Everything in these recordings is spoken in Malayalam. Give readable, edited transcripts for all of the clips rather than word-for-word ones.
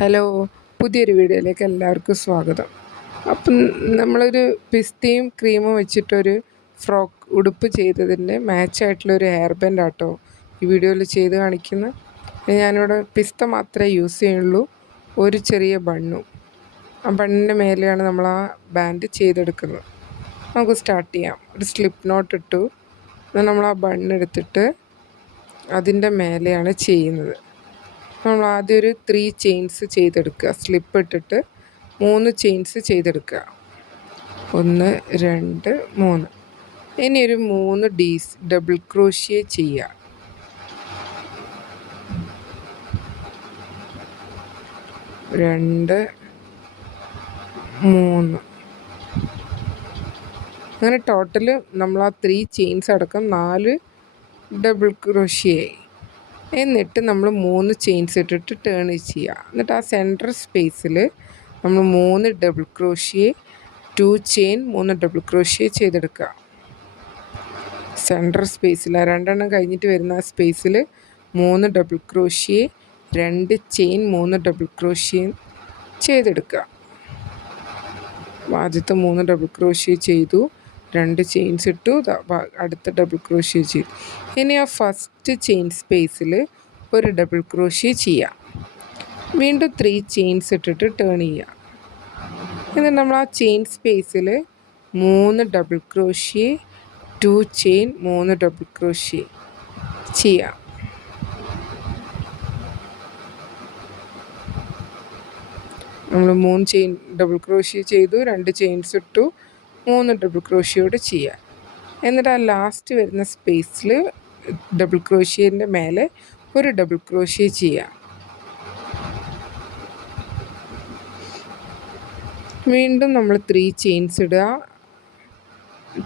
ഹലോ, പുതിയൊരു വീഡിയോയിലേക്ക് എല്ലാവർക്കും സ്വാഗതം. അപ്പം നമ്മളൊരു പിസ്തയും ക്രീമും വെച്ചിട്ടൊരു ഉടുപ്പ് ചെയ്തതിൻ്റെ മാച്ചായിട്ടുള്ളൊരു ഹെയർ ബാൻഡ് ആട്ടോ ഈ വീഡിയോയിൽ ചെയ്ത് കാണിക്കുന്നത്. ഞാനിവിടെ പിസ്ത മാത്രമേ യൂസ് ചെയ്യുള്ളൂ, ഒരു ചെറിയ ബണ്ണും. ആ ബണ്ണിൻ്റെ മേലെയാണ് നമ്മൾ ആ ബാൻഡ് ചെയ്തെടുക്കുന്നത്. നമുക്ക് സ്റ്റാർട്ട് ചെയ്യാം. ഒരു സ്ലിപ്പ് നോട്ട് ഇട്ടു, നമ്മൾ ആ ബണ്ണെടുത്തിട്ട് അതിൻ്റെ മേലെയാണ് ചെയ്യുന്നത്. നമ്മൾ ആദ്യം ഒരു 3 ചെയിൻസ് ചെയ്തെടുക്കുക. സ്ലിപ്പ് ഇട്ടിട്ട് 3 ചെയിൻസ് ചെയ്തെടുക്കുക. 1 2 3. ഇനി ഒരു 3 ഡബിൾ ക്രോഷ്യ ചെയ്യുക. 2 3. അങ്ങനെ ടോട്ടൽ നമ്മൾ ആ 3 ചെയിൻസ് അടക്കം 4 ഡബിൾ ക്രോഷ്യായി. എന്നിട്ട് നമ്മൾ 3 ചെയിൻസ് ഇട്ടിട്ട് ടേൺ ചെയ്യുക. എന്നിട്ട് ആ സെൻറ്റർ സ്പേസിൽ നമ്മൾ 3 double crochet, 2 chain, 3 double crochet ചെയ്തെടുക്കുക. സെൻറ്റർ സ്പേസിൽ 2 എണ്ണം കഴിഞ്ഞിട്ട് വരുന്ന ആ സ്പേസിൽ 3 double crochet, 2 chain, 3 double crochet ചെയ്തെടുക്കുക. ആദ്യത്തെ 3 ഡബിൾ ക്രോഷ്യ ചെയ്തു, 2 ചെയിൻസ് ഇട്ടു, അടുത്ത ഡബിൾ ക്രോഷ്യ ചെയ്തു. ഇനി ആ ഫസ്റ്റ് ചെയിൻ സ്പേസിൽ ഒരു ഡബിൾ ക്രോഷ്യ ചെയ്യുക. വീണ്ടും 3 ചെയിൻസ് ഇട്ടിട്ട് ടേൺ ചെയ്യുക. എന്നിട്ട് നമ്മൾ ആ ചെയിൻ സ്പേസിൽ 3 double crochet, 2 chain, 3 double crochet ചെയ്യുക. നമ്മൾ 3 ചെയിൻ ഡബിൾ ക്രോഷ്യ ചെയ്തു, 2 ചെയിൻസ് ഇട്ടു, 3 ഡബിൾ ക്രോഷ്യോട് ചെയ്യുക. എന്നിട്ട് ആ ലാസ്റ്റ് വരുന്ന സ്പേസിൽ ഡബിൾ ക്രോഷ്യേൻ്റെ മേലെ ഒരു ഡബിൾ ക്രോഷ്യ ചെയ്യുക. വീണ്ടും നമ്മൾ 3 ചെയിൻസ് ഇടുക,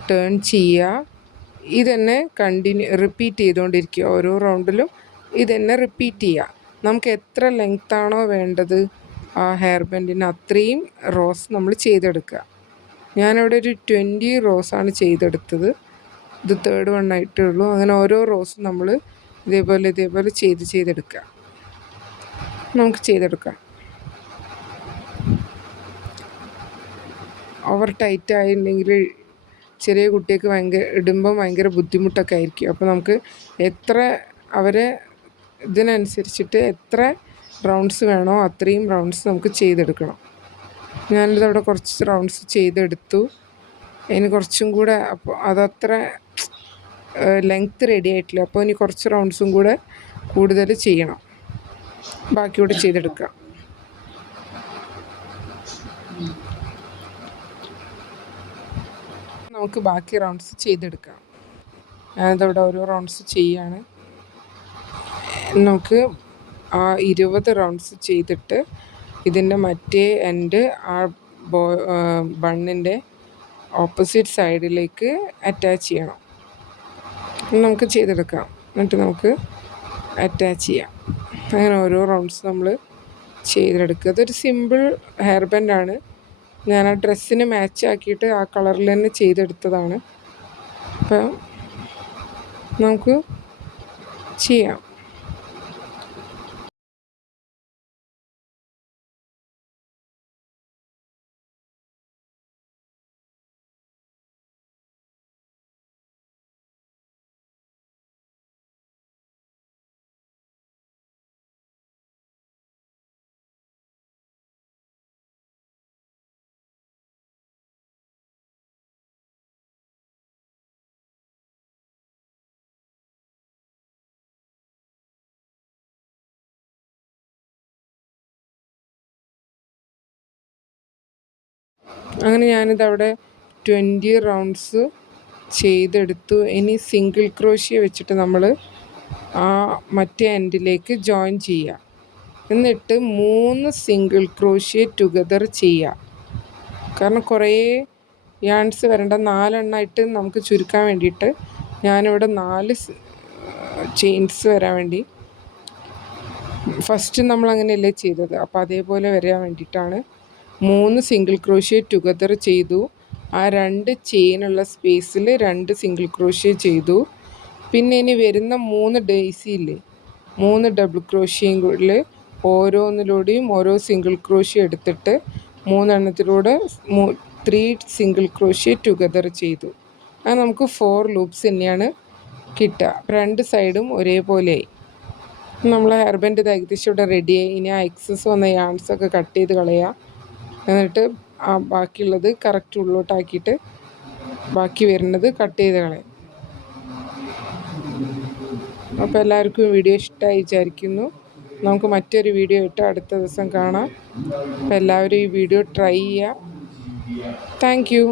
ടേൺ ചെയ്യുക. ഇതന്നെ റിപ്പീറ്റ് ചെയ്തുകൊണ്ടിരിക്കുക. ഓരോ റൗണ്ടിലും ഇതന്നെ റിപ്പീറ്റ് ചെയ്യുക. നമുക്ക് എത്ര ലെങ്ത്താണോ വേണ്ടത് ആ ഹെയർ ബാൻഡിന് അത്രയും റോസ് നമ്മൾ ചെയ്തെടുക്കുക. ഞാനിവിടെ ഒരു 20 റോസാണ് ചെയ്തെടുത്തത്. ഇത് 3rd വണ്ണായിട്ടേ ഉള്ളൂ. അങ്ങനെ ഓരോ റോസും നമ്മൾ ഇതേപോലെ ചെയ്തെടുക്കുക. നമുക്ക് ചെയ്തെടുക്കാം. ഓവർ ടൈറ്റ് ആയിട്ടുണ്ടെങ്കിൽ ചെറിയ കുട്ടിയൊക്കെ ഇടുമ്പം ഭയങ്കര ബുദ്ധിമുട്ടൊക്കെ ആയിരിക്കും. അപ്പോൾ നമുക്ക് അവരെ ഇതിനനുസരിച്ചിട്ട് എത്ര റൗണ്ട്സ് വേണോ അത്രയും റൗണ്ട്സ് നമുക്ക് ചെയ്തെടുക്കണം. ഞാനിതവിടെ കുറച്ച് റൗണ്ട്സ് ചെയ്തെടുത്തു. ഇനി കുറച്ചും കൂടെ, അപ്പോൾ അതത്ര ലെങ്ത്ത് റെഡി ആയിട്ടില്ല. അപ്പോൾ ഇനി കുറച്ച് റൗണ്ട്സും കൂടെ കൂടുതൽ ചെയ്യണം. ബാക്കിയോടെ ചെയ്തെടുക്കാം. നമുക്ക് ബാക്കി റൗണ്ട്സ് ചെയ്തെടുക്കാം. ഞാനിതവിടെ ഓരോ റൗണ്ട്സ് ചെയ്യാണ്. നമുക്ക് ആ 20 റൗണ്ട്സ് ചെയ്തിട്ട് ഇതിൻ്റെ മറ്റേ എൻഡ് ആ ബണ്ണിൻ്റെ ഓപ്പോസിറ്റ് സൈഡിലേക്ക് അറ്റാച്ച് ചെയ്യണം. നമുക്ക് ചെയ്തെടുക്കാം. എന്നിട്ട് നമുക്ക് അറ്റാച്ച് ചെയ്യാം. അങ്ങനെ ഓരോ റൗണ്ട്സ് നമ്മൾ ചെയ്തെടുക്കുക. അതൊരു സിമ്പിൾ ഹെയർ ബാൻഡാണ്. ഞാൻ ആ ഡ്രസ്സിന് മാച്ച് ആക്കിയിട്ട് ആ കളറിൽ തന്നെ ചെയ്തെടുത്തതാണ്. അപ്പം നമുക്ക് ചെയ്യാം. അങ്ങനെ ഞാനിതവിടെ 20 റൗണ്ട്സ് ചെയ്തെടുത്തു. ഇനി സിംഗിൾ ക്രോഷ്യ വെച്ചിട്ട് നമ്മൾ ആ മറ്റേ എൻഡിലേക്ക് ജോയിൻ ചെയ്യുക. എന്നിട്ട് 3 സിംഗിൾ ക്രോഷ്യ ടുഗദർ ചെയ്യുക. കാരണം കുറേ യാൺസ് വരേണ്ട, 4 എണ്ണമായിട്ട് നമുക്ക് ചുരുക്കാൻ വേണ്ടിയിട്ട് ഞാനിവിടെ 4 ചെയിൻസ് വരാൻ വേണ്ടി, ഫസ്റ്റ് നമ്മളങ്ങനെയല്ലേ ചെയ്തത്, അപ്പോൾ അതേപോലെ വരാൻ വേണ്ടിയിട്ടാണ് 3 സിംഗിൾ ക്രോഷ്യ ടുഗദർ ചെയ്തു. ആ 2 ചെയിനുള്ള സ്പേസിൽ 2 സിംഗിൾ ക്രോഷ്യ ചെയ്തു. പിന്നെ ഇനി വരുന്ന 3 ഡേയ്സിയില്ലേ, 3 ഡബിൾ ക്രോഷ്യയും കൂടി ഓരോന്നിലൂടെയും ഓരോ സിംഗിൾ ക്രോഷ്യ എടുത്തിട്ട് 3 3 സിംഗിൾ ക്രോഷ്യ ടുഗദർ ചെയ്തു. അത് നമുക്ക് 4 ലൂപ്സ് തന്നെയാണ് കിട്ടുക. 2 സൈഡും ഒരേപോലെയായി. നമ്മൾ ഹെയർ ബാൻഡ് ഏകദേശം ഇവിടെ റെഡിയായി. ഇനി ആ എക്സസ് വന്ന യാൺസൊക്കെ കട്ട് ചെയ്ത് കളയുക. എന്നിട്ട് ആ ബാക്കിയുള്ളത് കറക്റ്റ് ഉള്ളോട്ടാക്കിയിട്ട് ബാക്കി വരുന്നത് കട്ട് ചെയ്ത് കളയാം. അപ്പോൾ എല്ലാവർക്കും വീഡിയോ ഇഷ്ടമായി വിചാരിക്കുന്നു. നമുക്ക് മറ്റൊരു വീഡിയോ ആയിട്ട് അടുത്ത ദിവസം കാണാം. അപ്പോൾ എല്ലാവരും ഈ വീഡിയോ ട്രൈ ചെയ്യുക. Thank you.